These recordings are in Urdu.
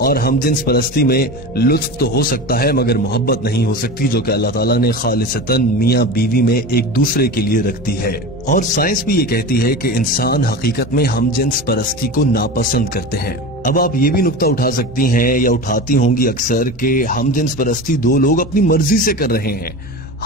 اور ہم جنس پرستی میں لطف تو ہو سکتا ہے مگر محبت نہیں ہو سکتی، جو کہ اللہ تعالیٰ نے خالصتاً میاں بیوی میں ایک دوسرے کے لیے رکھتی ہے۔ اور سائنس بھی یہ کہتی ہے کہ انسان حقیقت میں ہم جنس پرستی کو ناپسند کرتے ہیں۔ اب آپ یہ بھی نقطہ اٹھا سکتی ہیں یا اٹھاتی ہوں گی اکثر کہ ہم جنس پرستی دو لوگ اپنی مرضی سے کر رہے ہیں،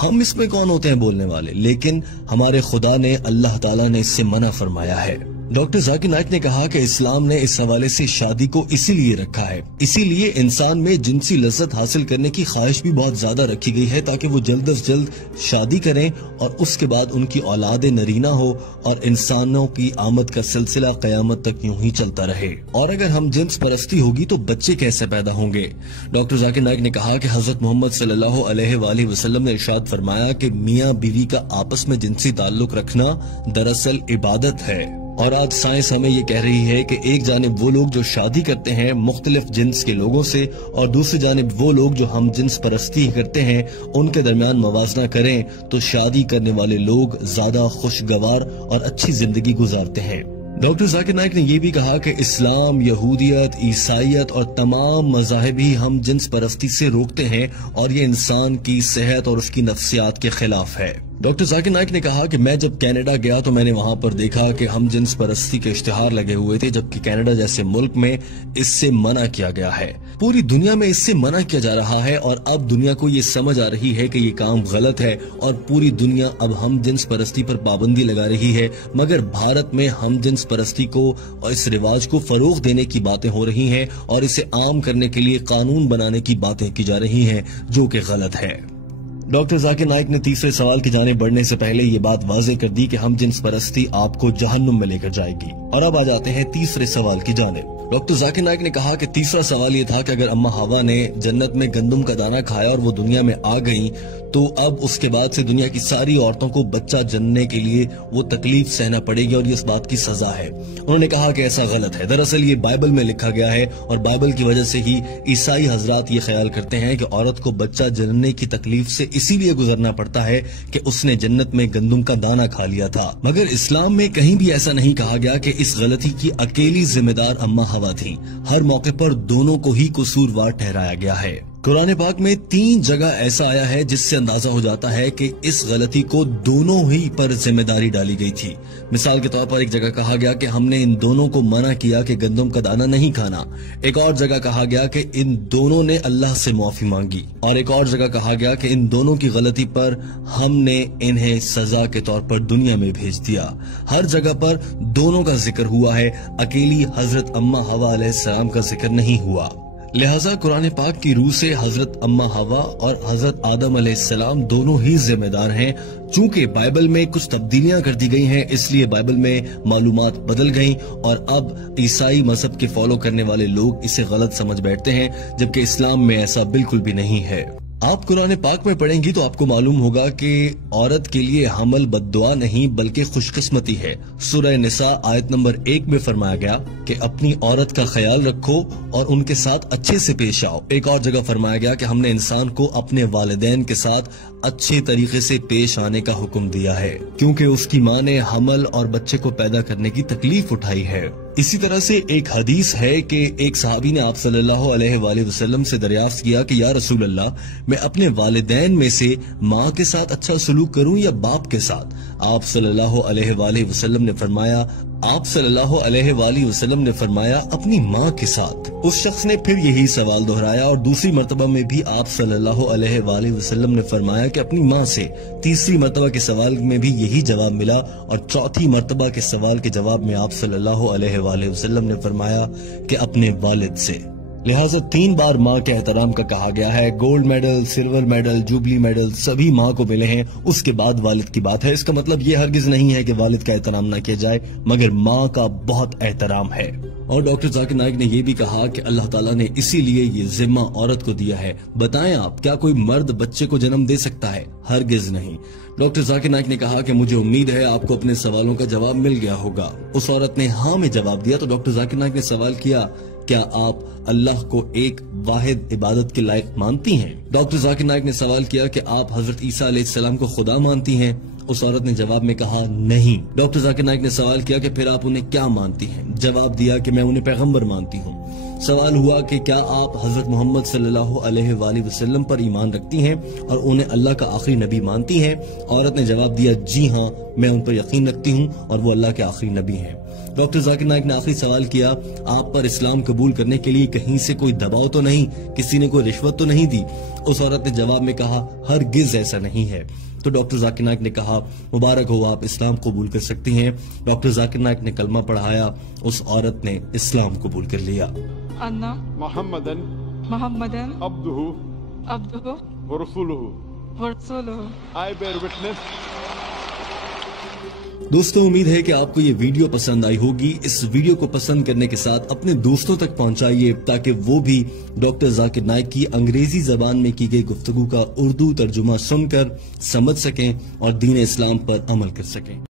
ہم اس میں کون ہوتے ہیں بولنے والے، لیکن ہمارے خدا نے، اللہ تعالیٰ نے اس سے منع فرمایا ہے۔ ڈاکٹر ذاکر نائک نے کہا کہ اسلام نے اس حوالے سے شادی کو اسی لیے رکھا ہے، اسی لیے انسان میں جنسی لذت حاصل کرنے کی خواہش بھی بہت زیادہ رکھی گئی ہے تاکہ وہ جلد از جلد شادی کریں اور اس کے بعد ان کی اولاد نرینہ ہو اور انسانوں کی آمد کا سلسلہ قیامت تک یوں ہی چلتا رہے۔ اور اگر ہم جنس پرستی ہوگی تو بچے کیسے پیدا ہوں گے؟ ڈاکٹر ذاکر نائک نے کہا کہ حضرت محمد صلی اللہ علیہ وآلہ وسلم نے ارشاد فرمایا کہ میاں بیوی کا آپس میں جنسی تعلق رکھنا دراصل عبادت ہے۔ اور آج سائنس ہمیں یہ کہہ رہی ہے کہ ایک جانب وہ لوگ جو شادی کرتے ہیں مختلف جنس کے لوگوں سے اور دوسری جانب وہ لوگ جو ہم جنس پرستی کرتے ہیں ان کے درمیان موازنہ کریں تو شادی کرنے والے لوگ زیادہ خوشگوار اور اچھی زندگی گزارتے ہیں۔ ڈاکٹر ذاکر نائک نے یہ بھی کہا کہ اسلام، یہودیت، عیسائیت اور تمام مذاہب ہی ہم جنس پرستی سے روکتے ہیں اور یہ انسان کی صحت اور اس کی نفسیات کے خلاف ہے۔ ڈاکٹر ذاکر نائک نے کہا کہ میں جب کینیڈا گیا تو میں نے وہاں پر دیکھا کہ ہم جنس پرستی کے اشتہار لگے ہوئے تھے، جبکہ کینیڈا جیسے ملک میں اس سے منع کیا گیا ہے۔ پوری دنیا میں اس سے منع کیا جا رہا ہے اور اب دنیا کو یہ سمجھ آ رہی ہے کہ یہ کام غلط ہے اور پوری دنیا اب ہم جنس پرستی پر پابندی لگا رہی ہے، مگر بھارت میں ہم جنس پرستی کو اور اس رواج کو فروغ دینے کی باتیں ہو رہی ہیں اور اسے عام کرنے کے لیے قانون بنانے کی باتیں کی جا رہی ہیں، جو کہ غلط ہے۔ ڈاکٹر ذاکر نائک نے تیسرے سوال کی جانب بڑھنے سے پہلے یہ بات واضح کر دی کہ ہم جنس پرستی آپ کو جہنم میں لے کر جائے گی۔ اور اب آ جاتے ہیں تیسرے سوال کی جانب۔ ڈاکٹر ذاکر نائک نے کہا کہ تیسرا سوال یہ تھا کہ اگر اماں ہوا نے جنت میں گندم کا دانہ کھایا اور وہ دنیا میں آ گئیں تو اب اس کے بعد سے دنیا کی ساری عورتوں کو بچہ جننے کے لیے وہ تکلیف سہنا پڑے گی اور یہ اس بات کی سزا ہے۔ انہوں نے کہا کہ ایسا غلط ہے، دراصل یہ بائبل میں لکھا گیا ہے اور بائبل کی وجہ سے ہی عیسائی حضرات یہ خیال کرتے ہیں کہ عورت کو بچہ جننے کی تکلیف سے اسی لیے گزرنا پڑتا ہے کہ اس نے جنت میں گندم کا دانہ کھا لیا تھا، مگر اسلام میں کہیں بھی ایسا نہیں کہا گیا کہ اس غلطی کی اکیلی ذمہ دار اماں ہوا تھی۔ ہر موقع پر دونوں کو ہی قصوروار ٹھہرایا گیا ہے۔ قرآن پاک میں 3 جگہ ایسا آیا ہے جس سے اندازہ ہو جاتا ہے کہ اس غلطی کو دونوں ہی پر ذمہ داری ڈالی گئی تھی۔ مثال کے طور پر ایک جگہ کہا گیا کہ ہم نے ان دونوں کو منع کیا کہ گندم کا دانہ نہیں کھانا، ایک اور جگہ کہا گیا کہ ان دونوں نے اللہ سے معافی مانگی، اور ایک اور جگہ کہا گیا کہ ان دونوں کی غلطی پر ہم نے انہیں سزا کے طور پر دنیا میں بھیج دیا۔ ہر جگہ پر دونوں کا ذکر ہوا ہے، اکیلی حضرت اماں حوا علیہ السلام کا ذکر نہیں ہوا۔ لہٰذا قرآن پاک کی روح سے حضرت اماں حوا اور حضرت آدم علیہ السلام دونوں ہی ذمہ دار ہیں۔ چونکہ بائبل میں کچھ تبدیلیاں کر دی گئی ہیں اس لیے بائبل میں معلومات بدل گئیں اور اب عیسائی مذہب کے فالو کرنے والے لوگ اسے غلط سمجھ بیٹھتے ہیں، جبکہ اسلام میں ایسا بالکل بھی نہیں ہے۔ آپ قرآن پاک میں پڑھیں گی تو آپ کو معلوم ہوگا کہ عورت کے لیے حمل بد دعا نہیں بلکہ خوش قسمتی ہے۔ سورہ نساء آیت نمبر 1 میں فرمایا گیا کہ اپنی عورت کا خیال رکھو اور ان کے ساتھ اچھے سے پیش آؤ۔ ایک اور جگہ فرمایا گیا کہ ہم نے انسان کو اپنے والدین کے ساتھ اچھے طریقے سے پیش آنے کا حکم دیا ہے، کیونکہ اس کی ماں نے حمل اور بچے کو پیدا کرنے کی تکلیف اٹھائی ہے۔ اسی طرح سے ایک حدیث ہے کہ ایک صحابی نے آپ صلی اللہ علیہ وآلہ وسلم سے دریافت کیا کہ یا رسول اللہ، میں اپنے والدین میں سے ماں کے ساتھ اچھا سلوک کروں یا باپ کے ساتھ؟ آپ صلی اللہ علیہ وآلہ وسلم نے فرمایا اپنی ماں کے ساتھ۔ اس شخص نے پھر یہی سوال دہرایا اور دوسری مرتبہ میں بھی آپ صلی اللہ علیہ وآلہ وسلم نے فرمایا کہ اپنی ماں سے۔ تیسری مرتبہ کے سوال میں بھی یہی جواب ملا اور چوتھی مرتبہ کے سوال کے جواب میں آپ صلی اللہ علیہ وآلہ وسلم نے فرمایا کہ اپنے والد سے۔ لہٰذا 3 بار ماں کے احترام کا کہا گیا ہے۔ Gold medal, silver medal, jubilee medal سبھی ماں کو ملے ہیں، اس کے بعد والد کی بات ہے۔ اس کا مطلب یہ ہرگز نہیں ہے کہ والد کا احترام نہ کیا جائے، مگر ماں کا بہت احترام ہے۔ اور ڈاکٹر ذاکر نائک نے یہ بھی کہا کہ اللہ تعالیٰ نے اسی لیے یہ ذمہ عورت کو دیا ہے۔ بتائیں آپ، کیا کوئی مرد بچے کو جنم دے سکتا ہے؟ ہرگز نہیں۔ ڈاکٹر ذاکر نائک نے کہا کہ مجھے امید ہے آپ کو اپنے سوالوں کا جواب مل گیا ہوگا۔ اس عورت نے ہاں میں جواب دیا تو ڈاکٹر ذاکر نائک نے سوال کیا، کیا آپ اللہ کو ایک واحد عبادت کے لائق مانتی ہیں؟ ڈاکٹر ذاکر نائک نے سوال کیا کہ آپ حضرت عیسیٰ علیہ السلام کو خدا مانتی ہیں؟ اس عورت نے جواب میں کہا نہیں۔ ڈاکٹر ذاکر نائک نے سوال کیا کہ پھر آپ انہیں کیا مانتی ہیں؟ جواب دیا کہ میں انہیں پیغمبر مانتی ہوں۔ سوال ہوا کہ کیا آپ حضرت محمد صلی اللہ علیہ وآلہ وسلم پر ایمان رکھتی ہیں اور انہیں اللہ کا آخری نبی مانتی ہیں؟ عورت نے جواب دیا جی ہاں، میں ان پر یقین رکھتی ہوں اور وہ اللہ کے آخری نبی ہیں۔ ڈاکٹر ذاکر نائک نے آخری سوال کیا، آپ پر اسلام قبول کرنے کے لیے کہیں سے کوئی دباؤ تو نہیں، کسی نے کوئی رشوت تو نہیں دی؟ اس عورت نے جواب میں کہا ہرگز ایسا نہیں ہے۔ تو ڈاکٹر ذاکر نائک نے کہا مبارک ہو، آپ اسلام قبول کر سکتی ہیں۔ ڈاکٹر ذاکر نائک نے کلمہ پڑھایا، اس عورت نے اسلام قبول کر لیا۔ انا محمدن عبدہ ورسولہ I bear witness۔ دوستوں، امید ہے کہ آپ کو یہ ویڈیو پسند آئی ہوگی۔ اس ویڈیو کو پسند کرنے کے ساتھ اپنے دوستوں تک پہنچائیے تاکہ وہ بھی ڈاکٹر ذاکر نائک کی انگریزی زبان میں کی گئی گفتگو کا اردو ترجمہ سن کر سمجھ سکیں اور دین اسلام پر عمل کر سکیں۔